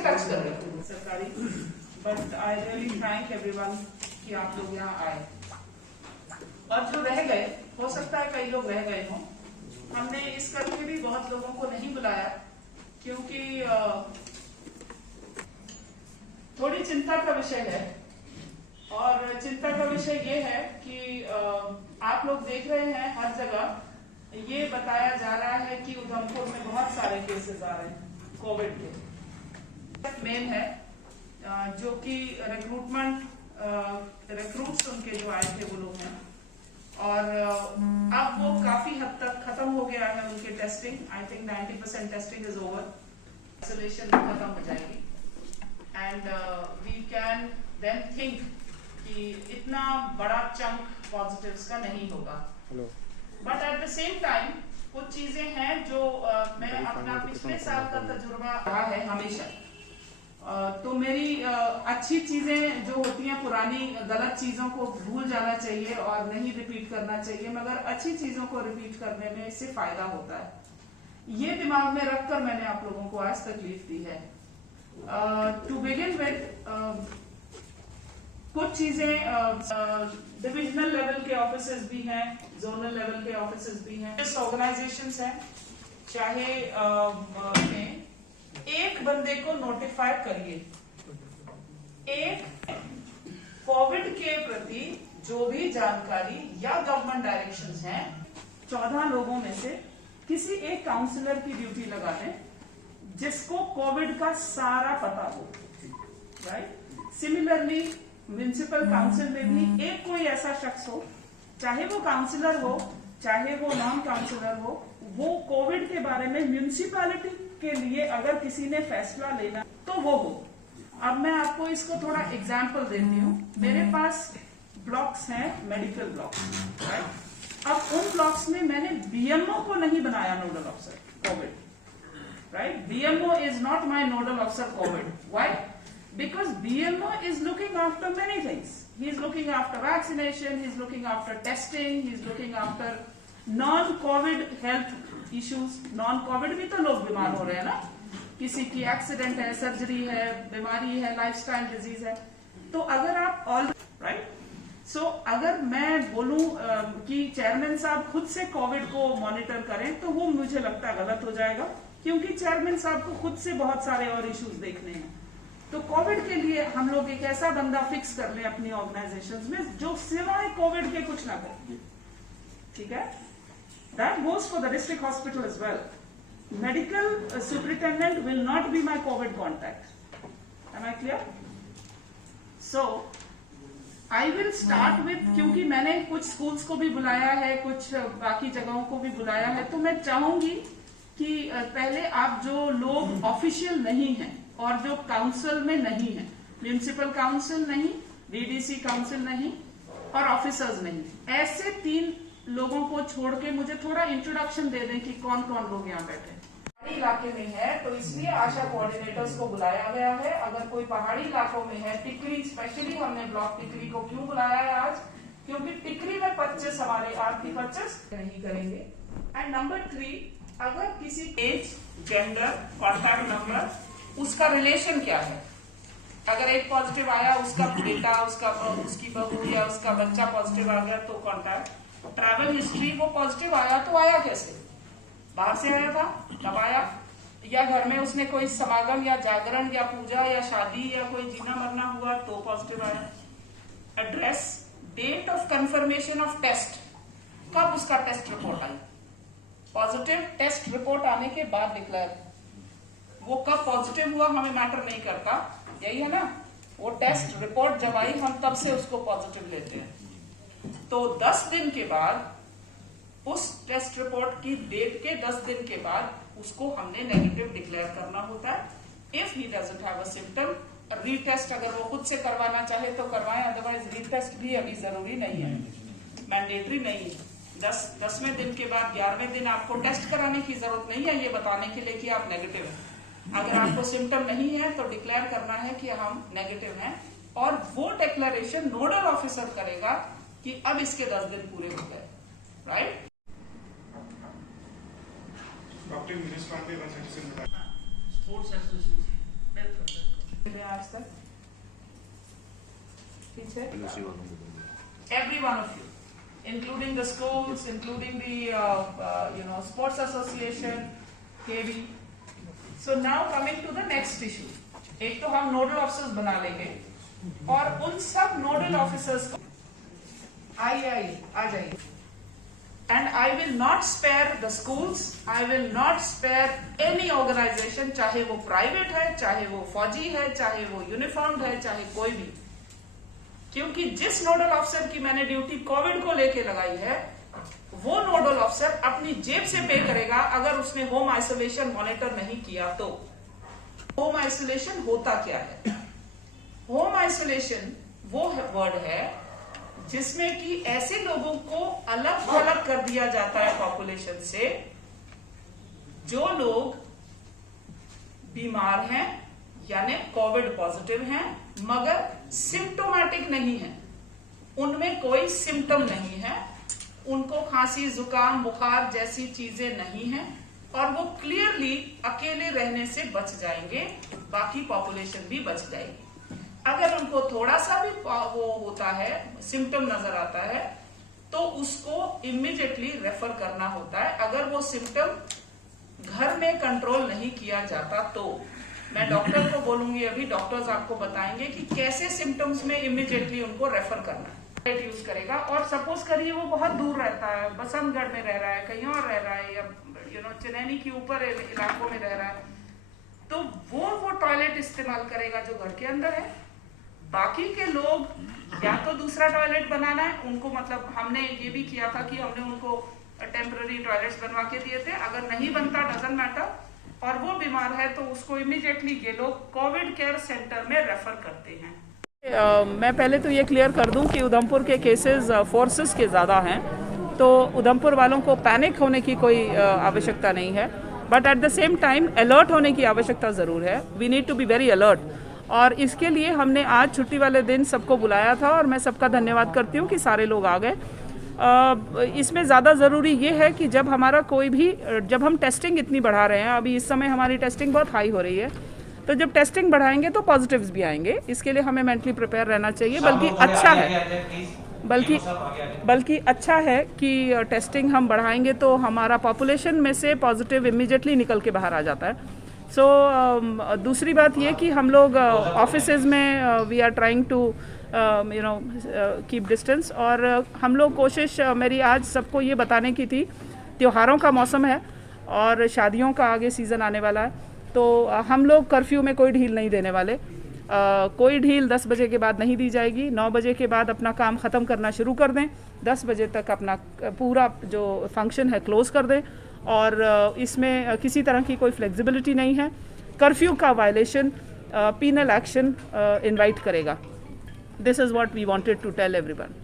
से टच कर रहे हो सरकारी, but I really thank everyone कि आप लोग यहाँ आए। और जो रह गए, हो सकता है कई लोग रह गए हों, हमने इस करके भी बहुत लोगों को नहीं बुलाया क्योंकि थोड़ी चिंता का विषय है। और चिंता का विषय ये है कि आप लोग देख रहे हैं हर जगह ये बताया जा रहा है कि उधमपुर में बहुत सारे केसेस आ रहे हैं कोविड के। मेल है जो कि रिक्रूट्स उनके जो आए थे वो लोग हैं, और अब वो काफी हद तक खत्म हो गया है उनकी testing. I think 90% testing is over, isolation खत्म हो जाएगी and we can then think कि इतना बड़ा चंक पॉजिटिव्स का नहीं होगा। But at the same time कुछ चीजें हैं जो मैं अपना पिछले साल का तजुर्बा रहा है हमेशा, तो मेरी अच्छी चीजें जो होती हैं, पुरानी गलत चीजों को भूल जाना चाहिए और नहीं रिपीट करना चाहिए, मगर अच्छी चीजों को रिपीट करने में इससे फायदा होता है। ये दिमाग में रखकर मैंने आप लोगों को आज तकलीफ दी है। टू बिगिन विद कुछ चीजें डिविजनल लेवल के ऑफिसेज भी हैं, जोनल लेवल के ऑफिसेज भी हैं, ऑर्गेनाइजेशंस हैं, चाहे एक बंदे को नोटिफाई करिए, एक कोविड के प्रति जो भी जानकारी या गवर्नमेंट डायरेक्शंस हैं, 14 लोगों में से किसी एक काउंसलर की ड्यूटी लगा दें जिसको कोविड का सारा पता हो, राइट। सिमिलरली म्युनिसिपल काउंसिल में भी एक कोई ऐसा शख्स हो, चाहे वो काउंसलर हो चाहे वो नॉन काउंसलर हो, वो कोविड के बारे में म्युनिसिपैलिटी के लिए अगर किसी ने फैसला लेना तो वो हो। अब मैं आपको इसको थोड़ा एग्जाम्पल देती हूँ। मेरे पास ब्लॉक्स हैं, मेडिकल ब्लॉक्स, राइट। अब उन ब्लॉक्स में मैंने बीएमओ को नहीं बनाया nodal officer Covid, right. BMO is not my nodal officer Covid. Why? Because BMO is looking after many things. He is looking after vaccination, he is looking after testing, he is looking after non-COVID health issues. Non-COVID भी तो लोग बीमार हो रहे हैं ना, किसी की एक्सीडेंट है, सर्जरी है, बीमारी है, लाइफस्टाइल डिजीज है। तो अगर आप ऑल राइट अगर मैं बोलूं कि चेयरमैन साहब खुद से कोविड को मॉनिटर करें तो वो मुझे लगता है गलत हो जाएगा, क्योंकि चेयरमैन साहब को खुद से बहुत सारे और इश्यूज देखने हैं। तो कोविड के लिए हम लोग एक ऐसा बंदा फिक्स कर ले अपनी ऑर्गेनाइजेशंस में जो सिवाय कोविड के कुछ ना करे, ठीक है। That goes for the district hospital as well. Medical superintendent will not be my covid contact. Am I clear? So I will start with, क्योंकि मैंने कुछ स्कूल्स को भी बुलाया है, कुछ बाकी जगहों को भी बुलाया है, तो मैं चाहूंगी कि पहले आप जो लोग ऑफिशियल नहीं हैं और जो काउंसिल में नहीं है, म्युनिसिपल काउंसिल नहीं, डीडीसी काउंसिल नहीं और ऑफिसर्स नहीं, ऐसे 3 लोगों को छोड़ के मुझे थोड़ा इंट्रोडक्शन दे दें कि कौन कौन लोग यहाँ बैठे हैं। पहाड़ी इलाके में है तो इसलिए आशा कोऑर्डिनेटर्स को बुलाया गया है। अगर कोई पहाड़ी इलाकों में है, टिकरी स्पेशली हमने ब्लॉक टिकरी को क्यों बुलाया है आज, क्योंकि टिकरी में 25 हमारे आपकी 25 नहीं करेंगे। एंड नंबर 3, अगर किसी एज, जेंडर, कॉन्टैक्ट नंबर, उसका रिलेशन क्या है। अगर एक पॉजिटिव आया, उसका बेटा, उसकी बहू या उसका बच्चा पॉजिटिव आ गया तो कॉन्टैक्ट। ट्रैवल हिस्ट्री, वो पॉजिटिव आया तो आया कैसे, बाहर से आया था, कब आया, या घर में उसने कोई समागम या जागरण या पूजा या शादी या कोई जीना मरना हुआ तो पॉजिटिव आया। Address, date of confirmation of test, कब उसका टेस्ट रिपोर्ट आई। पॉजिटिव टेस्ट रिपोर्ट आने के बाद डिक्लेयर, वो कब पॉजिटिव हुआ हमें मैटर नहीं करता, यही है ना। वो टेस्ट रिपोर्ट जब आई हम तब से उसको पॉजिटिव लेते हैं। तो 10 दिन के बाद, उस टेस्ट रिपोर्ट की डेट के 10 दिन के बाद उसको हमने नेगेटिव डिक्लेयर करना होता है। If he doesn't have a symptom, retest अगर वो खुद से करवाना चाहे तो करवाएं, अदरवाइज रीटेस्ट भी अभी जरूरी नहीं है, मैंडेटरी नहीं है। 10वें दिन के बाद 11वें दिन आपको टेस्ट कराने की जरूरत नहीं है, ये बताने के लिए कि आप नेगेटिव हैं। अगर आपको सिम्टम नहीं है तो डिक्लेयर करना है कि हम नेगेटिव हैं, और वो डिक्लेरेशन नोडल ऑफिसर करेगा कि अब इसके 10 दिन पूरे हो गए, राइट। डॉक्टर स्पोर्ट्स एसोसिएशन मिले आज तक? ठीक है, every one of you, including the schools, including the sports association, KB. So now coming to the next issue, एक तो हम नोडल ऑफिसर्स बना लेंगे और उन सब नोडल ऑफिसर्स को आ जाइए। And I will not spare the schools, I will not spare any organization, चाहे वो प्राइवेट है, चाहे वो फौजी है, चाहे वो यूनिफॉर्म्ड है, चाहे कोई भी, क्योंकि जिस नोडल ऑफिसर की मैंने ड्यूटी कोविड को लेके लगाई है, वो नोडल ऑफिसर अपनी जेब से पे करेगा अगर उसने होम आइसोलेशन मॉनिटर नहीं किया तो। होम आइसोलेशन होता क्या है? होम आइसोलेशन वो वर्ड है जिसमें कि ऐसे लोगों को अलग थलग कर दिया जाता है पॉपुलेशन से जो लोग बीमार हैं यानी कोविड पॉजिटिव हैं मगर सिम्टोमेटिक नहीं है, उनमें कोई सिम्टम नहीं है, उनको खांसी जुकाम बुखार जैसी चीजें नहीं हैं और वो क्लियरली अकेले रहने से बच जाएंगे, बाकी पॉपुलेशन भी बच जाएगी। अगर उनको थोड़ा सा भी वो होता है, सिम्टम नजर आता है, तो उसको इमीडिएटली रेफर करना होता है। अगर वो सिम्टम घर में कंट्रोल नहीं किया जाता तो मैं डॉक्टर को बोलूंगी, अभी डॉक्टर्स आपको बताएंगे कि कैसे सिम्टम्स में इमीडिएटली उनको रेफर करना है। यूज करेगा और सपोज करिए वो बहुत दूर रहता है, बसंतगढ़ में रह रहा है, कहीं और रह रहा है, या चनैनी के ऊपर इलाकों में रह रहा है, तो वो टॉयलेट इस्तेमाल करेगा जो घर के अंदर है। बाकी के लोग या तो दूसरा टॉयलेट बनाना है उनको, मतलब हमने ये भी किया था कि हमने उनको टेम्पररी टॉयलेट्स बनवा के दिए थे, अगर नहीं बनता डजंट मैटर और वो बीमार है तो उसको इमीडिएटली ये लोग कोविड केयर सेंटर में रेफर करते हैं। मैं पहले तो ये क्लियर कर दूं कि उधमपुर के केसेस फोर्सेस के ज़्यादा हैं, तो उधमपुर वालों को पैनिक होने की कोई आवश्यकता नहीं है, but at the same time alert होने की आवश्यकता ज़रूर है। We need to be very alert और इसके लिए हमने आज छुट्टी वाले दिन सबको बुलाया था और मैं सबका धन्यवाद करती हूँ कि सारे लोग आ गए। इसमें ज़्यादा ज़रूरी ये है कि जब हमारा कोई भी, जब हम टेस्टिंग इतनी बढ़ा रहे हैं, अभी इस समय हमारी टेस्टिंग बहुत हाई हो रही है, तो जब टेस्टिंग बढ़ाएंगे तो पॉजिटिव्स भी आएंगे, इसके लिए हमें मेंटली प्रिपेयर रहना चाहिए। बल्कि अच्छा है कि टेस्टिंग हम बढ़ाएंगे तो हमारा पॉपुलेशन में से पॉजिटिव इमीडिएटली निकल के बाहर आ जाता है। दूसरी बात ये कि हम लोग ऑफिसेज में we are trying to keep distance, और हम लोग कोशिश मेरी आज सबको ये बताने की थी, त्योहारों का मौसम है और शादियों का आगे सीज़न आने वाला है, तो हम लोग कर्फ्यू में कोई ढील नहीं देने वाले। कोई ढील 10 बजे के बाद नहीं दी जाएगी। 9 बजे के बाद अपना काम ख़त्म करना शुरू कर दें, 10 बजे तक अपना पूरा जो फंक्शन है क्लोज़ कर दें, और इसमें किसी तरह की कोई फ्लेक्सिबिलिटी नहीं है। कर्फ्यू का वायलेशन पीनल एक्शन इनवाइट करेगा। This is what we wanted to tell everyone.